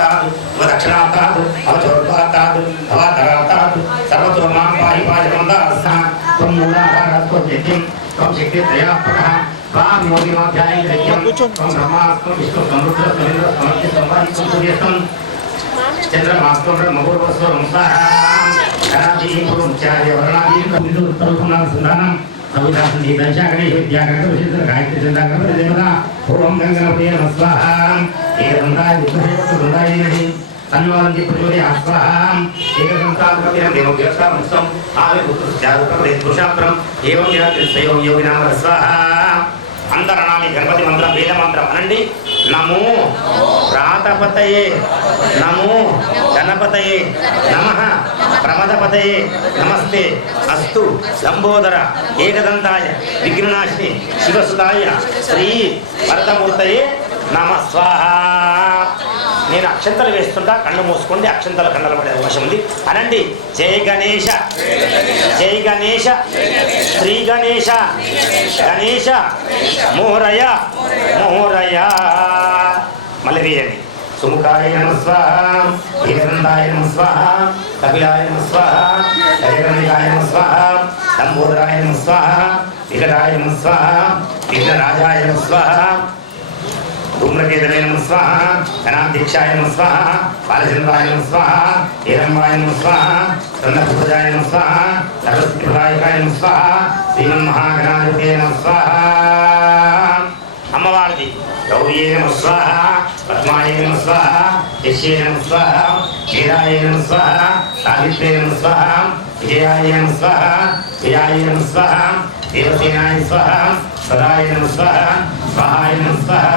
ताद मदक्षिणाताद अवचोर्वाताद अवाधराताद सर्वतो माँ पाहि पाजमन्दास्ना त्वं मूलाधारस्त्वं जितिं त्वं शक्तित्रयात्मकः त्वां योगिमाध्यायैर्यं त्वं ब्रह्मास्त्वं विष्णु समृद्ध समिन्द्र समर्थ्य संवादितं सूर्यस्तं चन्द्रमास्त्वं ब्रह्मपूर्वस्वं स्वाहा। धनादीं पुरुं चार्य वर्णादीं विदुरुत्तरपुनः सुधानम् కవిదాసం దీపంచా గణేశ విద్యాగణ విశేష గాయత్రి చంద్రాగణ దేవత ఓం గంగణపతే నమః స్వాహ. ఏకందాయ విద్మహే వసుందాయ ధీమహి తన్వాంతి ప్రచోదయ స్వాహ. ఏకదంతాత్మకం దేవవ్యస్తామస్తం ఆమె పుత్రస్యాదుపదే పురుషాత్రం ఏవం యాత్రిస్వయం యోగినామ స్వాహ అందరణామి గణపతి మంత్రం వేద మంత్రం అనండి. నమో ప్రాతపతయే నమో గణపతయే నమ ప్రమదపతయే నమస్తే అస్తు లంబోదర ఏకదంతాయ విఘ్ననాశిని శివసుదాయ శ్రీ భరతమూర్తయే నమ స్వాహ. నేను అక్షంతలు వేస్తుంటా కళ్ళు మూసుకోండి అక్షంతలు కళ్ళలు పడే అవకాశం ఉంది. అనండి జై గణేష జై గణేష శ్రీ గణేష గణేష మోహరయ మోహరయా మళ్ళీ వేయండి సుముఖాయ నమ స్వాహ ఏకదంతాయ నమ స్వాహ కపిలాయ నమ స్వాహ హరిగణికాయ నమ స్వాహ లంబోదరాయ నమ స్వాహ వికటాయ నమ స్వాహ విఘ్నరాజాయ నమ స్వాహ ధూమ్రకేతవే నమ స్వాహ ధనాధ్యక్షాయ నమ స్వాహ బాలచంద్రాయ నమ స్వాహ హేరంబాయ నమ స్వాహ చంద్రపుత్రాయ నమ స్వాహ సరస్వతిప్రదాయకాయ నమ స్వాహ శ్రీమన్మహాగణాధిపతే నమ స్వాహ అమ్మవారిది గౌరీయే నమ స్వాహ పద్మాయ నమ స్వాహ యశ్యే నమ స్వాహ వీరాయ నమ స్వాహ సావిత్రే నమ స్వాహ విజయాయ నమ స్వాహ విజయాయ నమ స్వాహ దేవసేనాయ స్వాహ సదాయ నమ స్వాహ స్వాహాయ నమ స్వాహ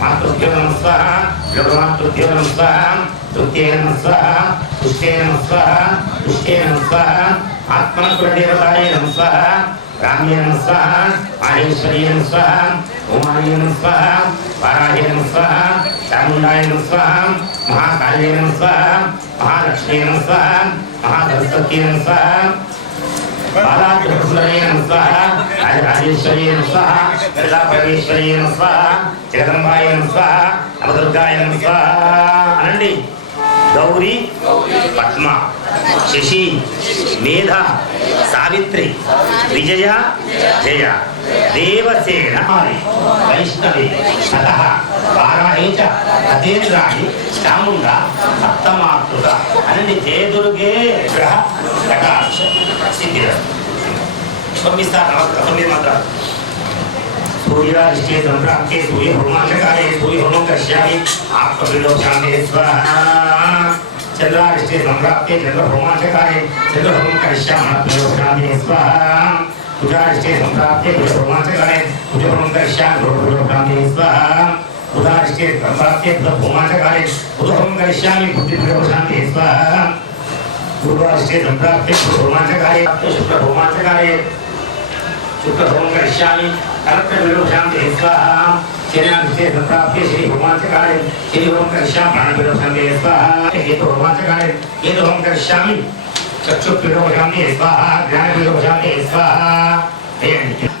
మాతృభ్యో నమ స్వాహ యోగమాతృభ్యో నమ స్వాహ తుత్యే నమ స్వాహ పుష్టే నమ స్వాహ పుష్టే నమ స్వాహ ఆత్మనకులదేవతాయ నమ స్వాహ రామ్య నమ స్వాహ మాహేశ్వరీ స్వాహ ఉమాయ స్వాహ వారాహ్య స్వాహ చాముండాయ స్వాహ మహాకాళీ స్వాహ మహాలక్ష్మీ స్వాహ మహాసరస్వతీ స్వాహ బాలాచంద్రే స్వాహ స్వాహ స్వాహ స్వాహ స్వాహ అనండి గౌరీ పద్మ శశి మేధ సావిత్రి విజయ జయ. దేవసేన వైష్ణవి అత వారాహి చ అతేంద్రాణి చాముండ సప్తమాతృక అనండి జయదుర్గే గ్రహ తొమ్మిది సార్ నమస్కారం తొమ్మిది మాత్రం सूर्याष्टे संप्राप्ते सूर्य भगवान सूर्य होमो कश्यामि आप कभी लोग शांति स्वाहा चंद्राष्टे संप्राप्ते चंद्र भगवान चंद्र होमो कश्याम आप लोग शांति स्वाहा उदाष्टे संप्राप्ते सूर्य भगवान सूर्य होमो कश्याम लोग शांति स्वाहा उदाष्टे संप्राप्ते चंद्र भगवान सूर्य होमो कश्यामि बुद्धि लोग शांति स्वाहा पूर्वाष्टे संप्राप्ते सूर्य भगवान शुक्ल भगवान शुक्रहोमं करिष्यामि कलत्रविलोशान्ते स्वाहा शरीराभिषे संप्राप्ते श्री होमाचकारे श्री होमं करिष्यामि प्राणविलोशान्ते स्वाहा हेतु होमाचकारे हेतु होमं करिष्यामि चक्षुर्विलोशान्ते स्वाहा ज्ञानविलोशान्ते स्वाहा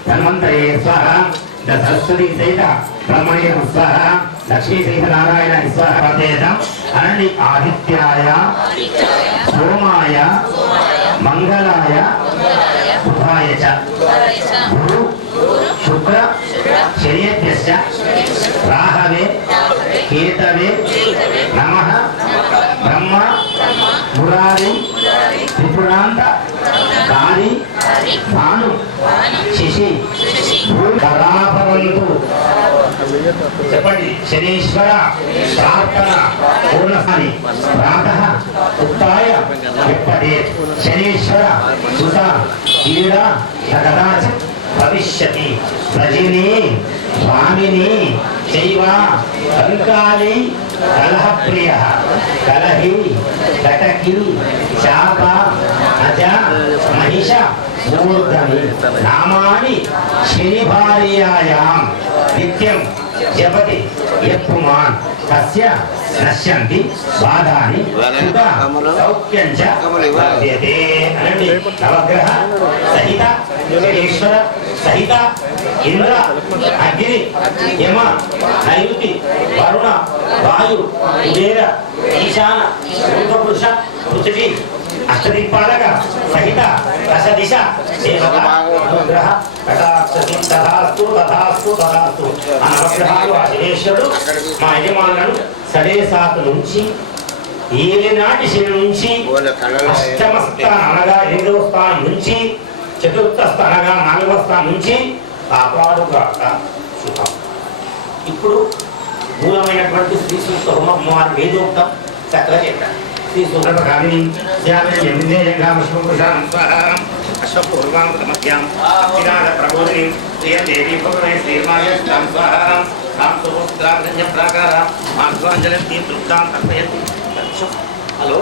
धन्वन्तरे स्वाहा सरस्वती सहित ब्रह्मणे नमः स्वाहा लक्ष्मी सहित नारायण स्वाहा पदेदम् अननि आदित्याय सोमाय మంగళాయ బుధాయ గురు శుక్ర శనియ రాహవే కేతవే నమ బ్రహ్మ మురారి త్రిపురాంత కాళీ భాను శిశి. భూ పరాపరంతు చెప్పండి. శనీశ్వర ప్రార్థన పూర్ణహాని ప్రాత ఉత్య విప్పదే. శనీశ్వర సుత ఈడ కదాచిత్ భవిష్యతి ప్రజిని స్వామిని చైవ కంకాళి కలహప్రియ కలహి కటకి శాప అజ మహిష మూర్ధని నామాని శని భార్యాయాం నిత్యం. జపతి యత్పుమాన్ తస్య నశ్యంతి బాధాని సుఖ సౌఖ్యం చ లభ్యతే. అనండి. నవగ్రహ సహిత శనీశ్వర సహిత ఇంద్ర అగ్ని యమ నైరుతి వరుణ వాయు కుబేర ఈశాన పురుష పృథివీ. అష్టదిక్పాలక సహిత దశ దిశ దేవత అనుగ్రహ కటాక్షసి తథాస్తు తథాస్తు తథాస్తు ఆ నవగ్రహాలు ఆ మా యజమానులను సడేసాతు నుంచి ఏలినాటి శని నుంచి అష్టమ స్థానం అనగా ఎనిమిదవ స్థానం నుంచి చతుర్థ స్థానం అనగా నాలుగవ స్థానం నుంచి కాపాడుగాక శుభం ఇప్పుడు మూలమైనటువంటి శ్రీ సూక్త హోమం అమ్మవారి వేదోక్తం చక్కగా చెప్పారు శ్రీ అశ్వపూర్వామృతమధ్యాం ప్రబోధిని ప్రియ దేవి శ్రీమాయం స్వాహారం తాం సుపుత్రాగ్రహ్య ప్రాకార మాధ్వాంజలి తృప్తాం తర్పయతి హలో